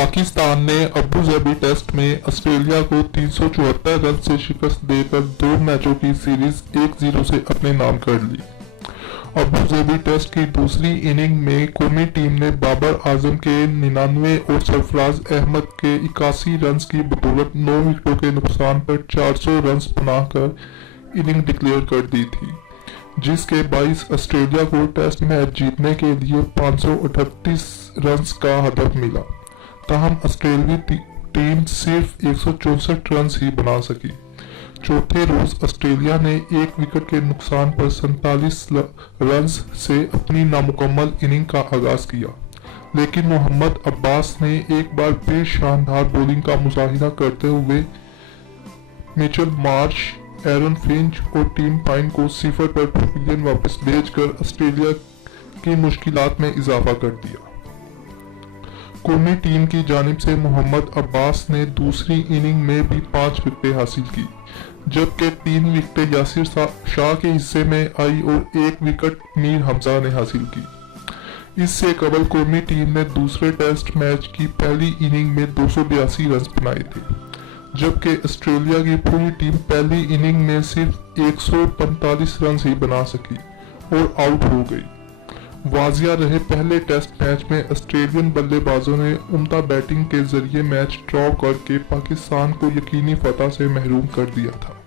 पाकिस्तान ने Abu Dhabi test में Australia को 374 रन से शिकस्त देकर 2 मैचों की सीरीज 1-0 से अपने नाम कर ली। अबू धाबी टेस्ट की दूसरी इनिंग में कौमी टीम ने बाबर आजम के 99 और सरफराज अहमद के 81 रन की बदौलत 9 विकेटों के नुकसान पर 400 रन बनाकर इनिंग डिक्लेयर कर दी थी, जिसके बाइस ऑस्ट्रेलिया को टेस्ट मैच जीतने के लिए 538 रन का हदफ मिला। ताहम ऑस्ट्रेलियाई टीम सिर्फ 164 रन ही बना सकी। चौथे रोज ऑस्ट्रेलिया ने 1 विकेट के नुकसान पर 47 रन से अपनी नामुकम्मल इनिंग का आगाज किया, लेकिन मोहम्मद अब्बास ने एक बार फिर शानदार बॉलिंग का मुजाहिरा करते हुए मिचेल मार्श, एरन फिंच और टिम पाइन को 0 पर पवेलियन वापस भेजकर ऑस्ट्रेलिया की मुश्किलात में इजाफा कर दिया। कौमी टीम की जानिब से मोहम्मद अब्बास ने दूसरी इनिंग में भी 5 विकेटें हासिल की, जबकि 3 विकेटें यासिर शाह के हिस्से में आई और 1 विकेट मीर हमजा ने हासिल की। इससे कबल कौमी टीम ने दूसरे टेस्ट मैच की पहली इनिंग में 282 रन बनाए थे, जबकि ऑस्ट्रेलिया की पूरी टीम पहली इनिंग में सिर्फ 145 रन ही बना सकी और आउट हो गई। वाजिया रहे पहले टेस्ट मैच में ऑस्ट्रेलियन बल्लेबाजों ने उम्दा बैटिंग के जरिए मैच ड्रॉ करके पाकिस्तान को यकीनी फतह से महरूम कर दिया था।